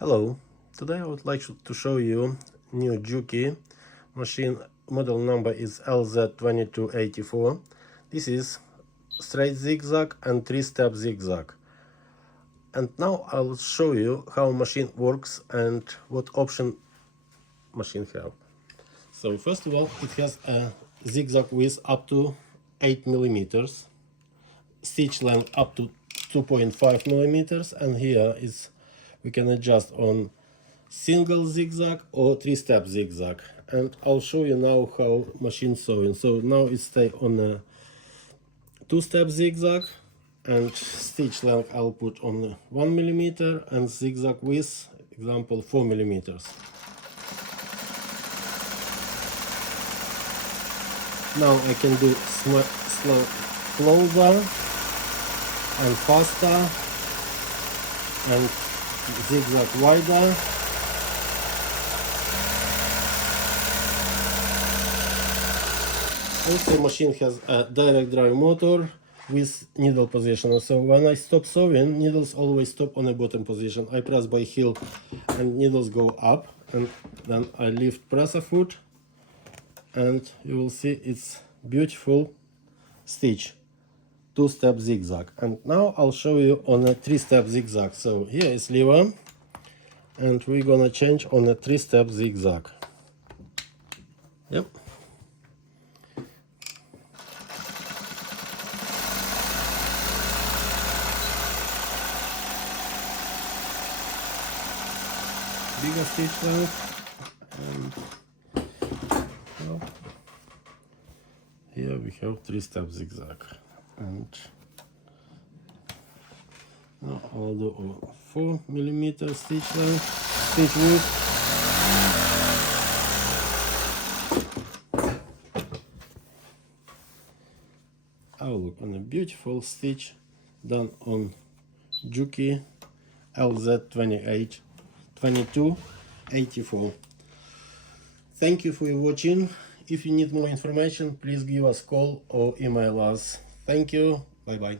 Hello, today I would like to show you new Juki machine. Model number is LZ-2284. This is straight zigzag and 3-step zigzag. And now I will show you how machine works and what option machine have. So first of all, it has a zigzag width up to 8 millimeters, stitch length up to 2.5 millimeters, and here is we can adjust on single zigzag or 3-step zigzag. And I'll show you now how machine sewing. So now it stay on a 2-step zigzag, and stitch length I'll put on 1 millimeter and zigzag width, example 4 millimeters. Now I can do slow, closer and faster, and zigzag wider. Also, machine has a direct drive motor with needle position. So when I stop sewing, needles always stop on the bottom position. I press by heel and needles go up, and then I lift presser foot, and you will see it's beautiful stitch 2-step zigzag. And now I'll show you on a 3-step zigzag. So here is lever, and we're gonna change on a 3-step zigzag. Yep. Bigger stitch length, and well, here we have 3-step zigzag. And now I'll do a 4 millimeter stitch length, stitch width. I'll look on a beautiful stitch done on Juki LZ-2284. Thank you for watching. If you need more information, please give us a call or email us. Thank you. Bye bye.